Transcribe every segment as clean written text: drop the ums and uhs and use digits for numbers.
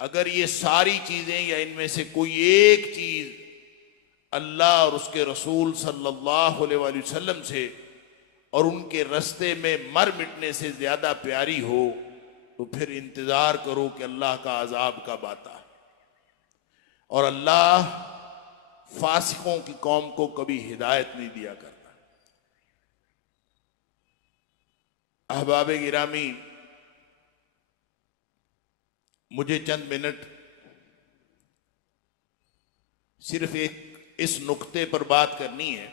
अगर ये सारी चीजें या इनमें से कोई एक चीज अल्लाह और उसके रसूल सल्लल्लाहु अलैहि वसल्लम से और उनके रास्ते में मर मिटने से ज्यादा प्यारी हो, तो फिर इंतजार करो कि अल्लाह का अजाब कब आता है। और अल्लाह फासिकों की कौम को कभी हिदायत नहीं दिया करता। अहबाब गिरामी, मुझे चंद मिनट सिर्फ एक इस नुक्ते पर बात करनी है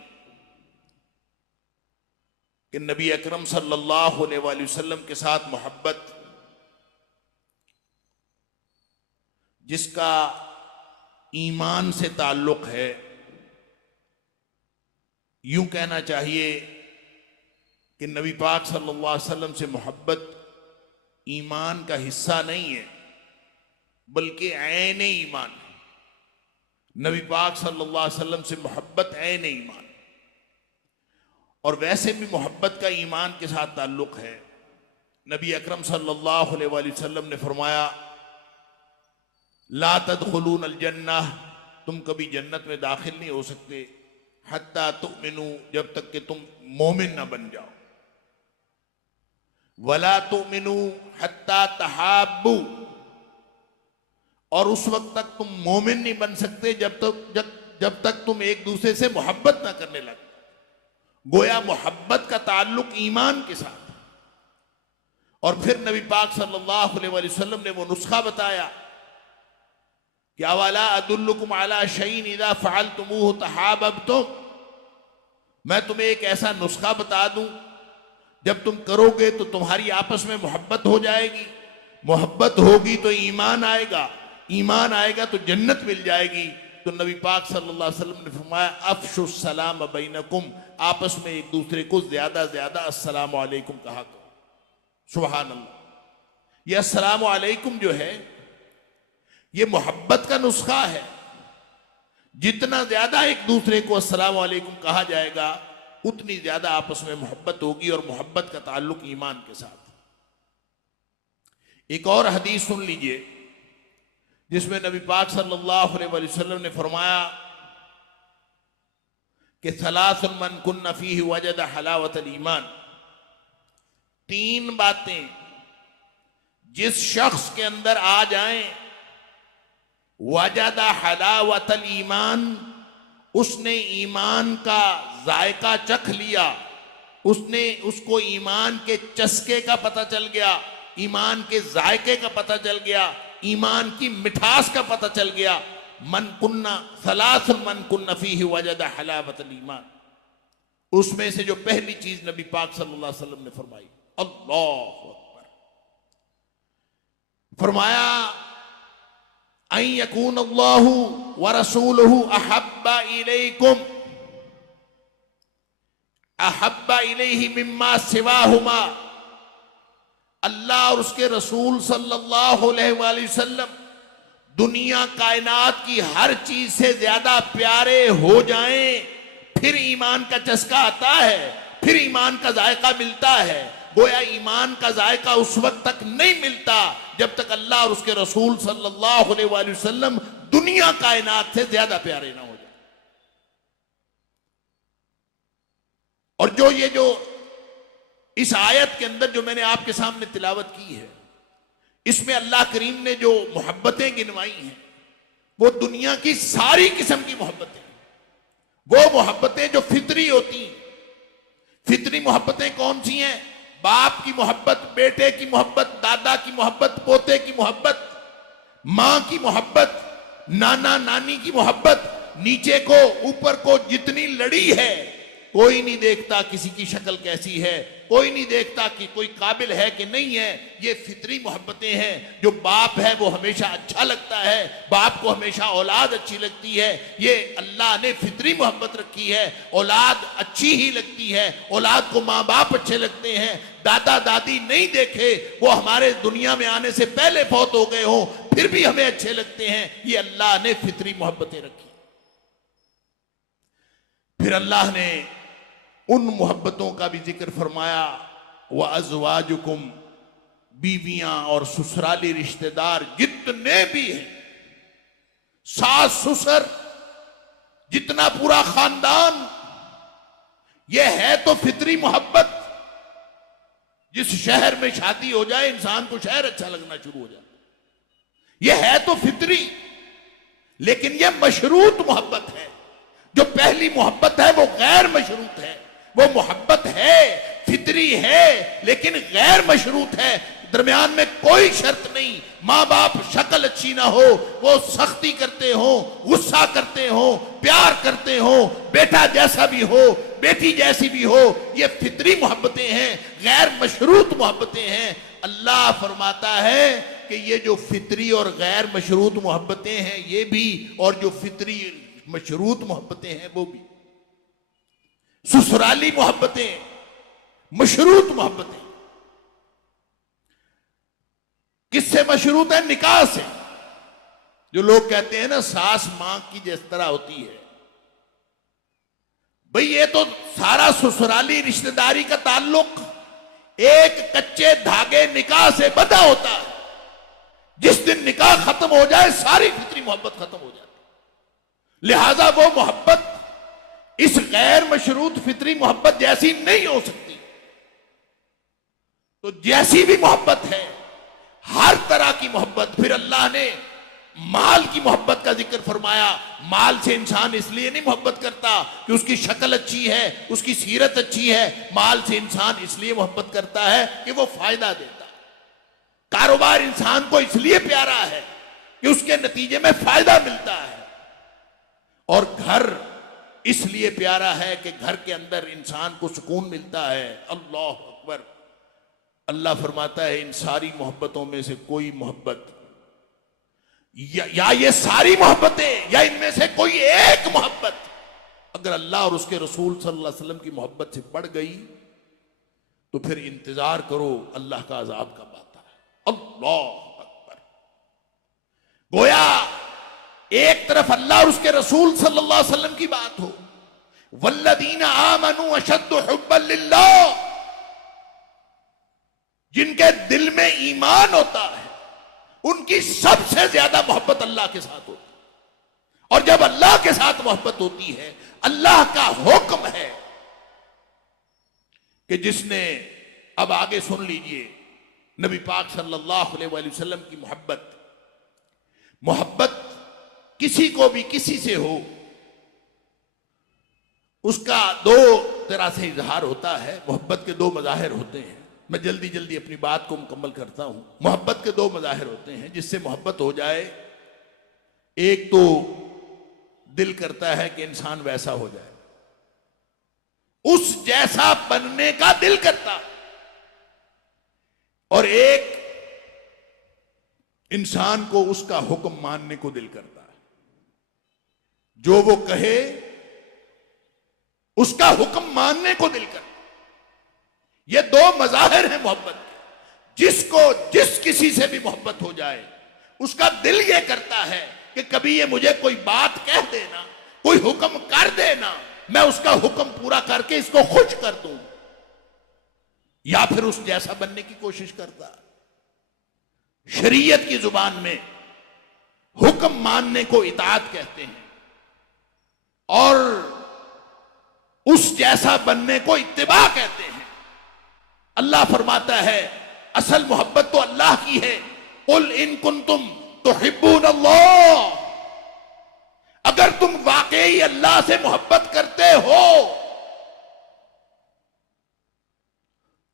कि नबी अकरम सल्लल्लाहु अलैहि वसल्लम के साथ मोहब्बत, जिसका ईमान से ताल्लुक है, यूं कहना चाहिए कि नबी पाक सल्लल्लाहु अलैहि वसल्लम से मोहब्बत ईमान का हिस्सा नहीं है, बल्कि ऐन ईमान है। नबी पाक सल्लल्लाहु अलैहि वसल्लम से मोहब्बत ऐन ईमान, और वैसे भी मोहब्बत का ईमान के साथ ताल्लुक है। नबी अकरम सल्लल्लाहु अलैहि वसल्लम ने फरमाया, ला तदखुलून अल जन्नह, तुम कभी जन्नत में दाखिल नहीं हो सकते, हत्ता तुमिनू, जब तक कि तुम मोमिन ना बन जाओ, वला तुमिनू हत्ता तहाब्बू, और उस वक्त तक तुम मोमिन नहीं बन सकते जब तक तुम एक दूसरे से मोहब्बत ना करने लगते। गोया मोहब्बत का ताल्लुक ईमान के साथ। और फिर नबी पाक सल्लल्लाहु अलैहि वसल्लम ने वो नुस्खा बताया कि अवला अदुल्लुकुम अला शैइन इज़ा फ़अलतुमूहु तहाब्बतुम, मैं तुम्हें एक ऐसा नुस्खा बता दूं, जब तुम करोगे तो तुम्हारी आपस में मोहब्बत हो जाएगी, मोहब्बत होगी तो ईमान आएगा, ईमान आएगा तो जन्नत मिल जाएगी। तो नबी पाक सल्लल्लाहु अलैहि वसल्लम ने फरमाया, अफ़शुस सलाम बैनकुम, आपस में एक दूसरे को ज्यादा ज्यादा अस्सलामु अलैकुम कहा करो। सुभान अल्लाह। ये अस्सलामु अलैकुम जो है, ये मोहब्बत का नुस्खा है। जितना ज्यादा एक दूसरे को अस्सलामु अलैकुम कहा जाएगा, उतनी ज्यादा आपस में मोहब्बत होगी, और मोहब्बत का ताल्लुक ईमान के साथ। एक और हदीस सुन लीजिए, जिसमें नबी पाक सल्लल्लाहु अलैहि वसल्लम ने फरमाया कि सलासुन मन कुन्न फीहि वजद हलावतल ईमान, तीन बातें जिस शख्स के अंदर आ जाएं, वजद हलावतल ईमान, उसने ईमान का जायका चख लिया, उसको ईमान के चस्के का पता चल गया, ईमान के जायके का पता चल गया, ईमान की मिठास का पता चल गया। मन कुन्ना सलासुन मन कुन्ना फीहि वजद हलावतल ईमान, उसमें से जो पहली चीज नबी पाक सल्लल्लाहु अलैहि वसल्लम ने फरमाई, अल्लाहु अकबर, फरमाया अन यकून अल्लाहु व रसूलुहु अहब्बा इलैहि मिम्मा सिवाहुमा, अल्लाह और उसके रसूल सल्लल्लाहु अलैहि वसल्लम दुनिया कायनात की हर चीज से ज्यादा प्यारे हो जाएं, फिर ईमान का चस्का आता है, फिर ईमान का जायका मिलता है। गोया ईमान का जायका उस वक्त तक नहीं मिलता जब तक अल्लाह और उसके रसूल सल्लल्लाहु अलैहि वसल्लम दुनिया कायनात से ज्यादा प्यारे ना हो जाए। और जो इस आयत के अंदर जो मैंने आपके सामने तिलावत की है, इसमें अल्लाह करीम ने जो मोहब्बतें गिनवाई हैं, वो दुनिया की सारी किस्म की मोहब्बतें, वो मोहब्बतें जो फितरी होती हैं। फितरी मोहब्बतें कौन सी हैं? बाप की मोहब्बत, बेटे की मोहब्बत, दादा की मोहब्बत, पोते की मोहब्बत, मां की मोहब्बत, नाना नानी की मोहब्बत, नीचे को ऊपर को जितनी लड़ी है, कोई नहीं देखता किसी की शक्ल कैसी है, कोई नहीं देखता कि कोई काबिल है कि नहीं है। ये फितरी मोहब्बतें हैं। जो बाप है वो हमेशा अच्छा लगता है, बाप को हमेशा औलाद अच्छी लगती है। ये अल्लाह ने फितरी मोहब्बत रखी है। औलाद अच्छी ही लगती है, औलाद को माँ बाप अच्छे लगते हैं। दादा दादी नहीं देखे, वो हमारे दुनिया में आने से पहले फौत हो गए हों, फिर भी हमें अच्छे लगते हैं। ये अल्लाह ने फितरी मोहब्बतें रखी। फिर अल्लाह ने उन मोहब्बतों का भी जिक्र फरमाया, व अज़वाजुकुम, बीवियां और ससुराली रिश्तेदार जित जितने भी हैं, सास ससुर, जितना पूरा खानदान, यह है तो फितरी मोहब्बत। जिस शहर में शादी हो जाए इंसान को शहर अच्छा लगना शुरू हो जाता, यह है तो फितरी। लेकिन यह मशरूत मोहब्बत है। जो पहली मोहब्बत है वो गैर मशरूत है। वो मोहब्बत है, फितरी है, लेकिन गैर मशरूत है। दरमियान में कोई शर्त नहीं। माँ बाप शक्ल अच्छी ना हो, वो सख्ती करते हो, गुस्सा करते हो, प्यार करते हो, बेटा जैसा भी हो, बेटी जैसी भी हो, ये फितरी मोहब्बतें हैं, गैर मशरूत मोहब्बतें हैं। अल्लाह फरमाता है कि ये जो फितरी और गैर मशरूत मोहब्बतें हैं ये भी, और जो फितरी मशरूत मोहब्बतें हैं वो भी। ससुराली मोहब्बतें, मशरूत मोहब्बतें किससे मशरूत है? निकाह से। जो लोग कहते हैं ना सास मां की जिस तरह होती है, भाई ये तो सारा ससुराली रिश्तेदारी का ताल्लुक एक कच्चे धागे निकाह से बंधा होता है। जिस दिन निकाह खत्म हो जाए सारी फितरी मोहब्बत खत्म हो जाती। लिहाजा वो मोहब्बत इस गैर मशरूत फितरी मोहब्बत जैसी नहीं हो सकती। तो जैसी भी मोहब्बत है, हर तरह की मोहब्बत। फिर अल्लाह ने माल की मोहब्बत का जिक्र फरमाया। माल से इंसान इसलिए नहीं मोहब्बत करता कि उसकी शक्ल अच्छी है, उसकी सीरत अच्छी है। माल से इंसान इसलिए मोहब्बत करता है कि वो फायदा देता है। कारोबार इंसान को इसलिए प्यारा है कि उसके नतीजे में फायदा मिलता है। और घर इसलिए प्यारा है कि घर के अंदर इंसान को सुकून मिलता है। अल्लाह अकबर। अल्लाह फरमाता है इन सारी मोहब्बतों में से कोई मोहब्बत, या ये सारी मोहब्बतें, या इनमें से कोई एक मोहब्बत अगर अल्लाह और उसके रसूल सल्लल्लाहु अलैहि वसल्लम की मोहब्बत से बढ़ गई तो फिर इंतजार करो अल्लाह का अजाब कब आता है। अल्लाह अकबर। गोया एक तरफ अल्लाह और उसके रसूल सल्लल्लाहु अलैहि वसल्लम की बात हो, वल्लदीना आमनू अशद्दु हुब्बन लिल्लाह, जिनके दिल में ईमान होता है उनकी सबसे ज्यादा मोहब्बत अल्लाह के साथ होती है। और जब अल्लाह के साथ मोहब्बत होती है, अल्लाह का हुक्म है कि जिसने, अब आगे सुन लीजिए, नबी पाक सल्लल्लाहु अलैहि वसल्लम की मोहब्बत, मोहब्बत किसी को भी किसी से हो, उसका दो तरह से इजहार होता है। मोहब्बत के दो मज़ाहिर होते हैं। मैं जल्दी जल्दी अपनी बात को मुकम्मल करता हूं। मोहब्बत के दो मज़ाहिर होते हैं जिससे मोहब्बत हो जाए। एक तो दिल करता है कि इंसान वैसा हो जाए, उस जैसा बनने का दिल करता है, और एक इंसान को उसका हुक्म मानने को दिल करता है। जो वो कहे उसका हुक्म मानने को दिल करता है। ये दो मज़ाहिर हैं मोहब्बत के। जिसको जिस किसी से भी मोहब्बत हो जाए उसका दिल ये करता है कि कभी ये मुझे कोई बात कह देना, कोई हुक्म कर देना, मैं उसका हुक्म पूरा करके इसको खुश कर दूं, या फिर उस जैसा बनने की कोशिश करता। शरीयत की जुबान में हुक्म मानने को इताअत कहते हैं और उस जैसा बनने को इत्तिबा कहते हैं। अल्लाह फरमाता है असल मोहब्बत तो अल्लाह की है। कुल इन कुंतुम तुहिब्बून अल्लाह, अगर तुम वाकई अल्लाह से मोहब्बत करते हो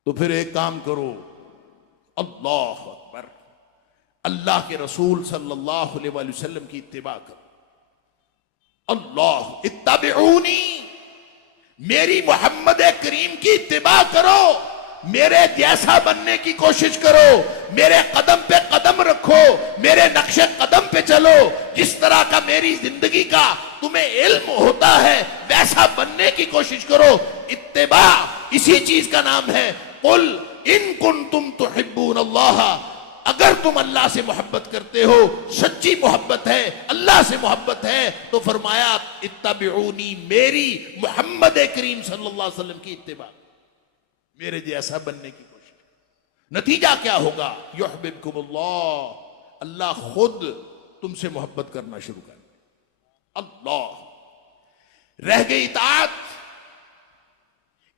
तो फिर एक काम करो, अल्लाह अकबर, अल्लाह के रसूल सल्लल्लाहु अलैहि वसल्लम की इत्तिबा करो। अल्लाह इत्तबिऊनी, मेरी मोहम्मद करीम की इत्तिबा करो, मेरे जैसा बनने की कोशिश करो, मेरे कदम पे कदम रखो, मेरे नक्शे कदम पे चलो। जिस तरह का मेरी जिंदगी का तुम्हें इल्म होता है वैसा बनने की कोशिश करो। इत्तिबा इसी चीज का नाम है। कुल इन कुंतुम तुहिब्बून अल्लाह, अगर तुम अल्लाह से मोहब्बत करते हो, सच्ची मोहब्बत है, अल्लाह से मोहब्बत है, तो फरमाया इत्तबिऊनी, मेरी मोहम्मद करीम सल्लल्लाहु अलैहि वसल्लम की इत्तिबा, मेरे जैसा बनने की कोशिश। नतीजा क्या होगा? युहब्बिबकुमुल्लाह, अल्लाह खुद तुमसे मोहब्बत करना शुरू कर दे। अल्लाह रह गई इताअत।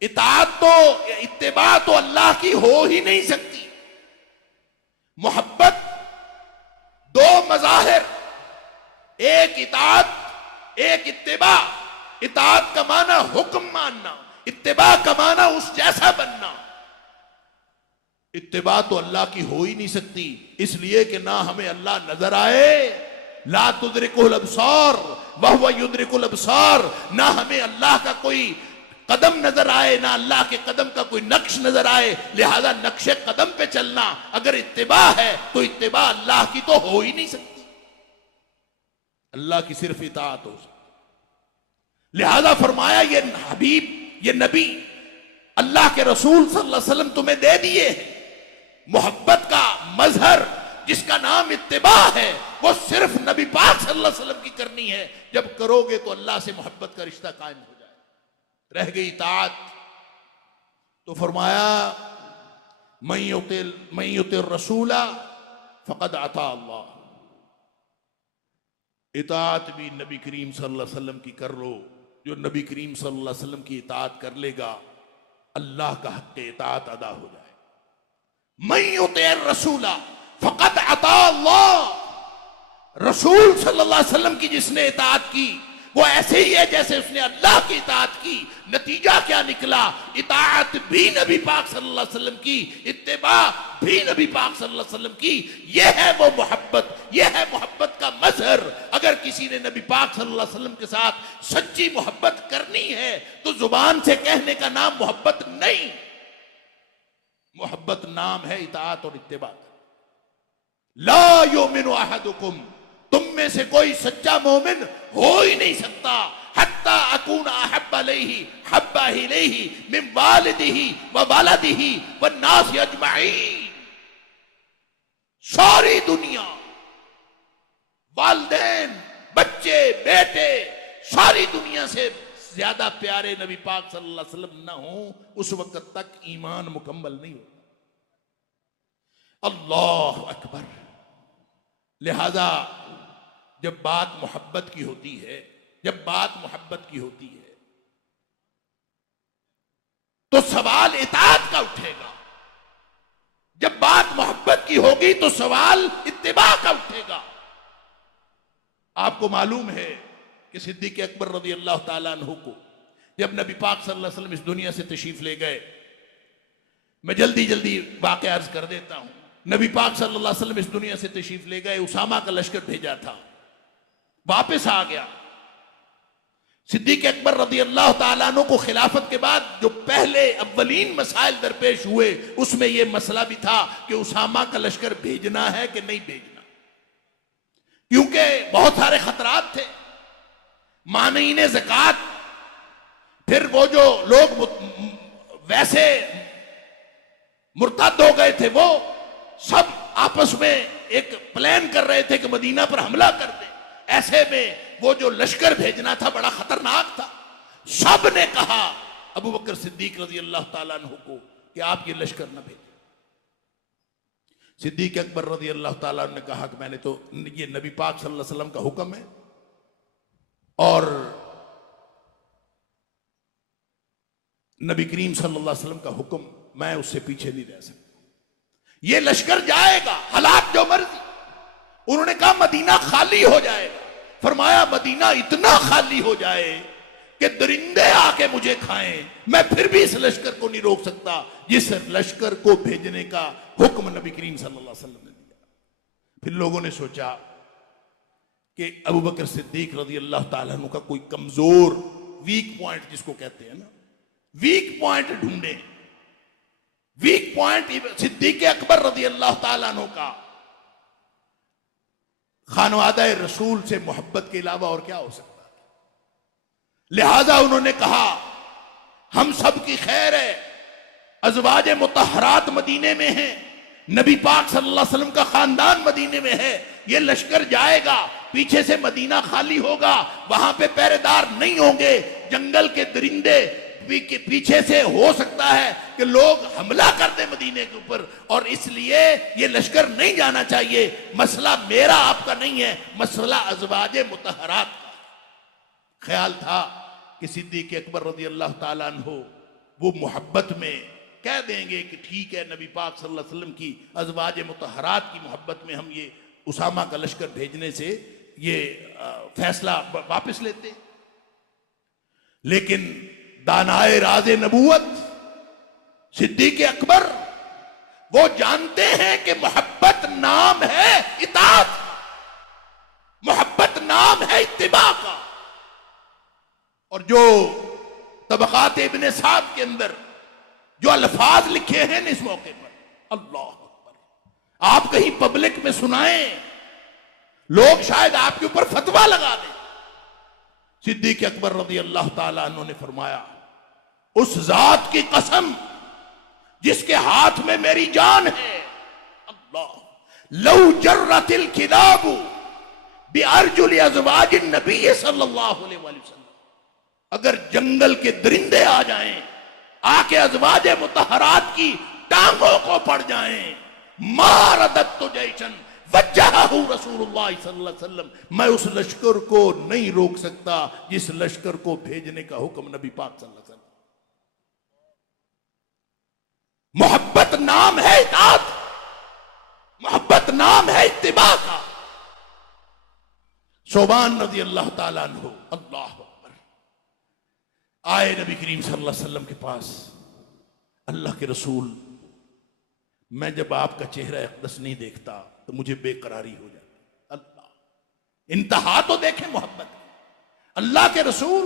इताअत तो इत्तिबा तो अल्लाह की हो ही नहीं सकती। मोहब्बत दो मज़ाहिर, एक इताअत एक इत्तिबा। इताअत का माना हुक्म मानना, इत्तिबा का माना उस जैसा बनना। इत्तिबा तो अल्लाह की हो ही नहीं सकती, इसलिए कि ना हमें अल्लाह नजर आए, ला तुदरिकुल अब्सार वहुव युदरिकुल अब्सार, ना हमें अल्लाह का कोई कदम नजर आए, ना अल्लाह के कदम का कोई नक्श नजर आए। लिहाजा नक्शे कदम पे चलना अगर इत्तिबा है तो इत्तिबा अल्लाह की तो हो ही नहीं सकती। अल्लाह की सिर्फ इताअत हो सकती। लिहाजा फरमाया ये हबीब, ये नबी, अल्लाह के रसूल सल्लल्लाहु अलैहि वसल्लम तुम्हें दे दिए हैं मोहब्बत का मजहर जिसका नाम इत्तिबा है, वो सिर्फ नबी पाक सल्लल्लाहु अलैहि वसल्लम की करनी है। जब करोगे तो अल्लाह से मोहब्बत का रिश्ता कायम हो जाए। रह गई इताअत तो फरमाया मन युतिर रसूला फक़द अता अल्लाह। इताअत भी नबी करीम सल्लल्लाहु अलैहि वसल्लम की कर लो। जो नबी करीम सल्लल्लाहु अलैहि वसल्लम की इताअत कर लेगा अल्लाह का हक़ इताअत अदा हो जाए। मन युतिर रसूला फक़द अता अल्लाह। रसूल सल्लल्लाहु अलैहि वसल्लम की जिसने इताअत की वो ऐसे ही है जैसे उसने अल्लाह की इताअत की। नतीजा क्या निकला? इताअत भी नबी पाक सल्लल्लाहु अलैहि वसल्लम की, इत्तिबा भी नबी पाक सल्लल्लाहु अलैहि वसल्लम की। ये है वो मोहब्बत, ये है मोहब्बत का मजहर। अगर किसी ने नबी पाक सल्लल्लाहु अलैहि वसल्लम के साथ सच्ची मोहब्बत करनी है तो जुबान से कहने का नाम मोहब्बत नहीं, मोहब्बत नाम है इताअत और इत्तिबा। ला युमिनु अहदुकुम, तुम में से कोई सच्चा मोमिन हो ही नहीं सकता हत्ता अकूना अहब्बा इलैहि मिन वालिदिही व वलदिही व नास अजमईन। सारी दुनिया, वालिदैन, बच्चे, बेटे, सारी दुनिया से ज्यादा प्यारे नबी पाक सल्लल्लाहु अलैहि वसल्लम न हो उस वक्त तक ईमान मुकम्मल नहीं होता। अल्लाह अकबर। लिहाजा जब बात मोहब्बत की होती है, जब बात मोहब्बत की होती है तो सवाल इताअत का उठेगा। जब बात मोहब्बत की होगी तो सवाल इत्तिबा का उठेगा। आपको मालूम है कि सिद्दीक़ अकबर रज़ी अल्लाह ताला अन्हु को जब नबी पाक सल्लल्लाहु अलैहि वसल्लम इस दुनिया से तशरीफ ले गए, मैं जल्दी जल्दी वाक़या अर्ज कर देता हूं। नबी पाक सल्लल्लाहु अलैहि वसल्लम इस दुनिया से तशरीफ ले गए, उसामा का लश्कर भेजा था, वापस आ गया। सिद्दीक़ अकबर रज़ी अल्लाह ताला अन्हु को खिलाफत के बाद जो पहले अव्वलीन मसाइल दरपेश हुए उसमें यह मसला भी था कि उसामा का लश्कर भेजना है कि नहीं भेजना, क्योंकि बहुत सारे खतरात थे। मानीने ज़कात, फिर वो जो लोग वैसे मुर्तद हो गए थे वो सब आपस में एक प्लान कर रहे थे कि मदीना पर हमला कर दे। ऐसे में वो जो लश्कर भेजना था बड़ा खतरनाक था। सब ने कहा अबू बकर सिद्दीक रज़ी अल्लाह ताला अन्हु को कि आप ये लश्कर न भेजें। सिद्दीक अकबर रज़ी अल्लाह ताला अन्हु ने कहा कि मैंने तो, ये नबी पाक सल्लल्लाहु अलैहि वसल्लम का हुक्म है और नबी करीम सल्लल्लाहु अलैहि वसल्लम का हुक्म, मैं उससे पीछे नहीं रह सकता। ये लश्कर जाएगा, हालात जो मर्जी। उन्होंने कहा मदीना खाली हो जाएगा। फरमाया मदीना इतना खाली हो जाए कि दरिंदे आके मुझे खाएं, मैं फिर भी इस लश्कर को नहीं रोक सकता जिस लश्कर को भेजने का हुक्म नबी करीम सल्लल्लाहु अलैहि वसल्लम ने दिया। फिर लोगों ने सोचा कि अबू बकर सिद्दीक रज़ी अल्लाह ताला अन्हु का कोई कमजोर वीक पॉइंट, जिसको कहते हैं ना, वीक पॉइंट ढूंढे। वीक पॉइंट सिद्दीक अकबर रज़ी अल्लाह ताला अन्हु का खानवादा रसूल से मोहब्बत के अलावा और क्या हो सकता है। लिहाजा उन्होंने कहा हम सब की खैर है, अज़वाज मुतहरात मदीने में है, नबी पाक सल्लल्लाहु अलैहि वसल्लम का खानदान मदीने में है, ये लश्कर जाएगा, पीछे से मदीना खाली होगा, वहां पे पहरेदार नहीं होंगे, जंगल के दरिंदे पीछे से हो सकता है कि लोग हमला कर दें मदीने के ऊपर, और इसलिए ये लश्कर नहीं जाना चाहिए। मसला मेरा आपका नहीं है, मसला अज़वाज मुतहरात का। ख्याल था कि सिद्दीक़ अकबर रज़ी अल्लाह ताला अन्हु वो मोहब्बत में कह देंगे कि ठीक है, नबी पाक सल्लल्लाहु अलैहि वसल्लम की अज़वाज मुतहरात की मोहब्बत में हम ये उसामा का लश्कर भेजने से ये फैसला वापस लेते। लेकिन दानाए राज़े नबूवत सिद्दीक़ अकबर वो जानते हैं कि मोहब्बत नाम है इताअत, मोहब्बत नाम है इत्तिबा का। और जो तबक़ात इब्ने साद के अंदर जो अल्फाज लिखे हैं इस मौके पर, अल्लाह अकबर, आप कहीं पब्लिक में सुनाएं, लोग शायद आपके ऊपर फतवा लगा दें। सिद्दीक़ अकबर रज़ी अल्लाह ताला अन्हु ने फरमाया, उस जात की कसम जिसके हाथ में मेरी जान है, अल्लाह, लौ जर्रतिल किलाबु बिअरजुलि अज़वाजिन नबी सल्लल्लाहु अलैहि वसल्लम, अगर जंगल के दरिंदे आ जाएं, आके अज़वाज मुतहरात की टांगों को पड़ जाएं, मारदत तो जैशन वज्जहहु रसूलुल्लाह सल्लल्लाहु अलैहि वसल्लम, मैं उस लश्कर को नहीं रोक सकता जिस लश्कर को भेजने का हुक्म नबी पाक सल्लल्लाहु अलैहि वसल्लम। मोहब्बत नाम है इताअत, मोहब्बत नाम है इत्तिबा का। सोबान रज़ी अल्लाह ताला अन्हु, अल्लाह अकबर, आए नबी करीम सल्लल्लाहु अलैहि वसल्लम के पास, अल्लाह के रसूल, मैं जब आपका चेहरा अक़दस नहीं देखता तो मुझे बेकरारी हो जाती। अल्लाह, इंतहा तो देखें मोहब्बत। अल्लाह के रसूल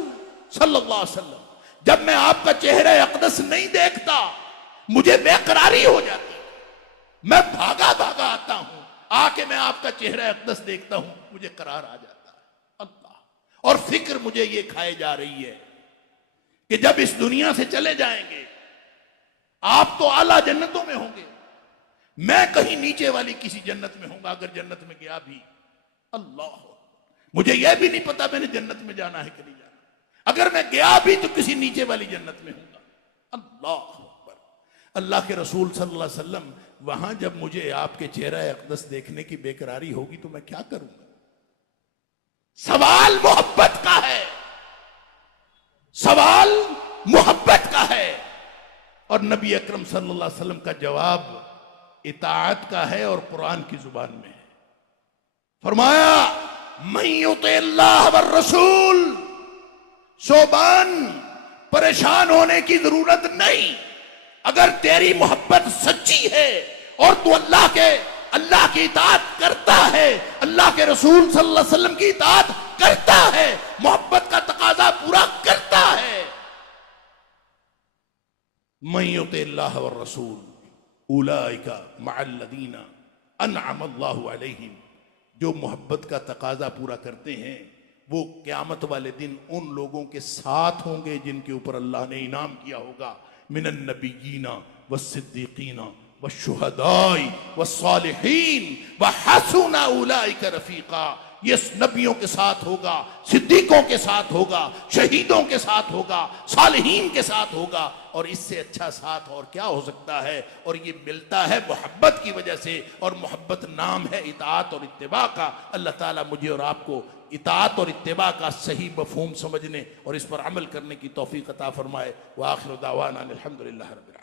सल्लल्लाहु अलैहि वसल्लम, जब मैं आपका चेहरा अक़दस नहीं देखता मुझे बेकरारी हो जाती, मैं भागा भागा आता हूं, आके मैं आपका चेहरा अक़दस देखता हूं, मुझे करार आ जाता है। अल्लाह, और फिक्र मुझे ये खाए जा रही है कि जब इस दुनिया से चले जाएंगे, आप तो आला जन्नतों में होंगे, मैं कहीं नीचे वाली किसी जन्नत में होऊंगा, अगर जन्नत में गया भी। अल्लाह, मुझे यह भी नहीं पता मैंने जन्नत में जाना है कि नहीं जाना, अगर मैं गया भी तो किसी नीचे वाली जन्नत में होऊंगा। अल्लाह अकबर, अल्लाह के रसूल सल्लल्लाहु अलैहि वसल्लम, वहां जब मुझे आपके चेहरा अक़दस देखने की बेकरारी होगी तो मैं क्या करूंगा? सवाल मोहब्बत का है, सवाल मोहब्बत का है, और नबी अकरम सल्लल्लाहु अलैहि वसल्लम का जवाब इताअत का है और कुरान की जुबान में है। फरमाया, मन युतिल्लाह वर रसूल, सोबान परेशान होने की जरूरत नहीं, अगर तेरी मोहब्बत सच्ची है और तू अल्लाह की इताअत करता है, अल्लाह के रसूल सल्लल्लाहु अलैहि वसल्लम की इताअत करता है, मोहब्बत का तकाजा पूरा करता है। मन युतिल्लाह वर रसूल उलाइका मअल्लज़ीना अनअमल्लाहु अलैहिम, जो मोहब्बत का तकाजा पूरा करते हैं वो क़यामत वाले दिन उन लोगों के साथ होंगे जिनके ऊपर अल्लाह ने इनाम किया होगा, मिनन नबिय्यीना वस्सिद्दीक़ीना वश्शुहदाई वस्सालिहीन व हसुना उलाइका रफ़ीक़ा। ये नबियों के साथ होगा, सिद्दीकों के साथ होगा, शहीदों के साथ होगा, सालिहीन के साथ होगा, और इससे अच्छा साथ और क्या हो सकता है? और ये मिलता है मोहब्बत की वजह से, और मोहब्बत नाम है इताअत और इत्तिबा का। अल्लाह ताला मुझे और आपको इताअत और इत्तिबा का सही मफ़हूम समझने और इस पर अमल करने की तौफीक अता फरमाए। व आखिर दावाना अल्हम्दुलिल्लाह रब्बिल आलमीन।